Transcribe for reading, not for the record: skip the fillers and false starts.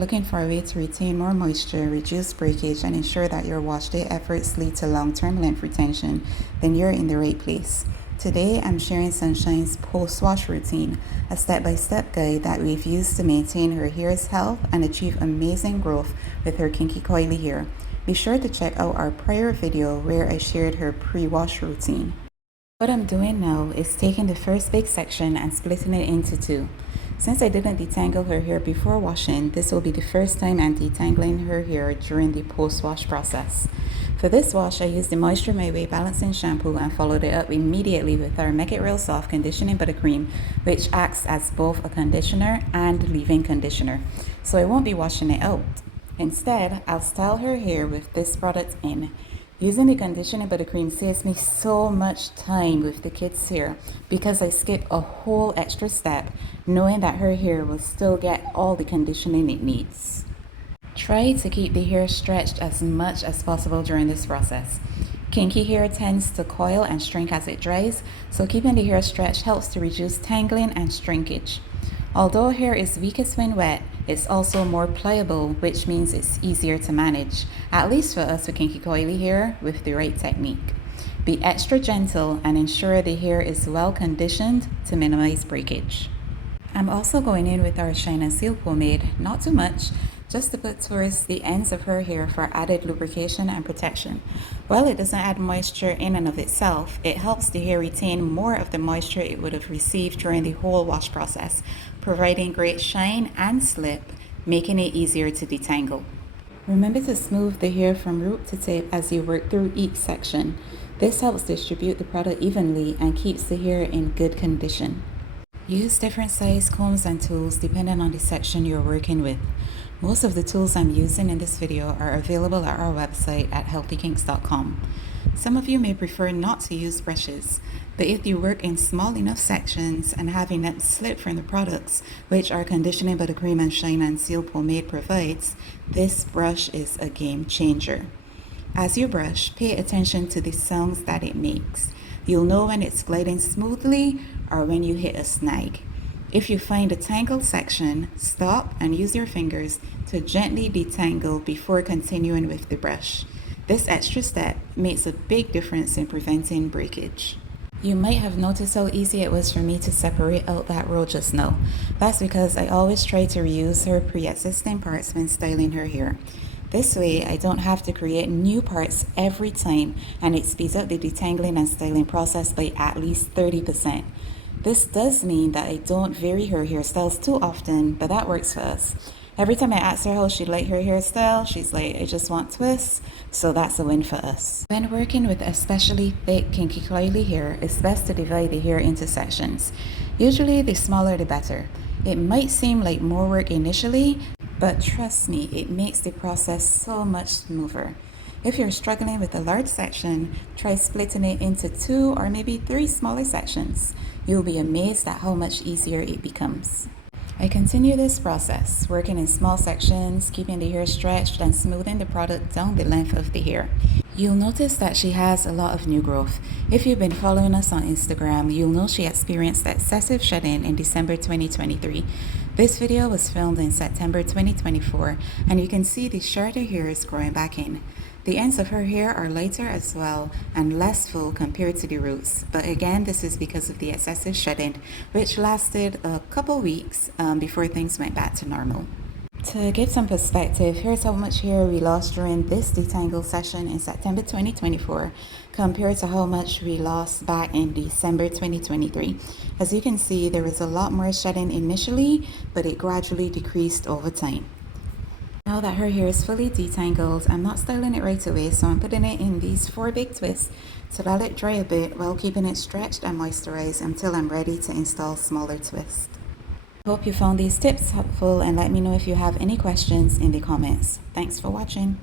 Looking for a way to retain more moisture, reduce breakage, and ensure that your wash day efforts lead to long-term length retention, then you're in the right place. Today, I'm sharing Sunshine's post-wash routine, a step-by-step guide that we've used to maintain her hair's health and achieve amazing growth with her Kinky Coily hair. Be sure to check out our prior video where I shared her pre-wash routine. What I'm doing now is taking the first big section and splitting it into two. Since I didn't detangle her hair before washing, this will be the first time I'm detangling her hair during the post-wash process. For this wash, I used the Moisture My Way Balancing Shampoo and followed it up immediately with our Make It Real Soft Conditioning Buttercream, which acts as both a conditioner and leave-in conditioner. So I won't be washing it out. Instead, I'll style her hair with this product in. Using the conditioning buttercream saves me so much time with the kids' hair because I skip a whole extra step knowing that her hair will still get all the conditioning it needs. Try to keep the hair stretched as much as possible during this process. Kinky hair tends to coil and shrink as it dries, so keeping the hair stretched helps to reduce tangling and shrinkage. Although hair is weakest when wet, it's also more pliable, which means it's easier to manage, at least for us with Kinky Coily hair with the right technique. Be extra gentle and ensure the hair is well conditioned to minimize breakage. I'm also going in with our Shine and Seal Pomade, not too much, just to put towards the ends of her hair for added lubrication and protection. While it doesn't add moisture in and of itself, it helps the hair retain more of the moisture it would have received during the whole wash process, providing great shine and slip, making it easier to detangle. Remember to smooth the hair from root to tip as you work through each section. This helps distribute the product evenly and keeps the hair in good condition. Use different size combs and tools depending on the section you're working with. Most of the tools I'm using in this video are available at our website at healthykinks.com. Some of you may prefer not to use brushes, but if you work in small enough sections and have enough slip from the products, which our conditioning buttercream and Shine and Seal Pomade provides, this brush is a game changer. As you brush, pay attention to the sounds that it makes. You'll know when it's gliding smoothly or when you hit a snag. If you find a tangled section, stop and use your fingers to gently detangle before continuing with the brush. This extra step makes a big difference in preventing breakage. You might have noticed how easy it was for me to separate out that row just now. That's because I always try to reuse her pre-existing parts when styling her hair. This way, I don't have to create new parts every time, and it speeds up the detangling and styling process by at least 30%. This does mean that I don't vary her hairstyles too often, but that works for us. Every time I ask her how she'd like her hairstyle, she's like, I just want twists, so that's a win for us. When working with especially thick Kinky Coily hair, it's best to divide the hair into sections. Usually the smaller the better. It might seem like more work initially, but trust me, it makes the process so much smoother. If you're struggling with a large section, try splitting it into 2 or maybe 3 smaller sections. You'll be amazed at how much easier it becomes. I continue this process, working in small sections, keeping the hair stretched and smoothing the product down the length of the hair. You'll notice that she has a lot of new growth. If you've been following us on Instagram, you'll know she experienced excessive shedding in December 2023. This video was filmed in September 2024, and you can see the shorter hairs growing back in. The ends of her hair are lighter as well and less full compared to the roots, but again this is because of the excessive shedding, which lasted a couple weeks before things went back to normal. To give some perspective, here's how much hair we lost during this detangle session in September 2024 compared to how much we lost back in December 2023. As you can see, there was a lot more shedding initially, but it gradually decreased over time. Now that her hair is fully detangled, I'm not styling it right away, so I'm putting it in these 4 big twists to let it dry a bit while keeping it stretched and moisturized until I'm ready to install smaller twists. Hope you found these tips helpful, and let me know if you have any questions in the comments. Thanks for watching.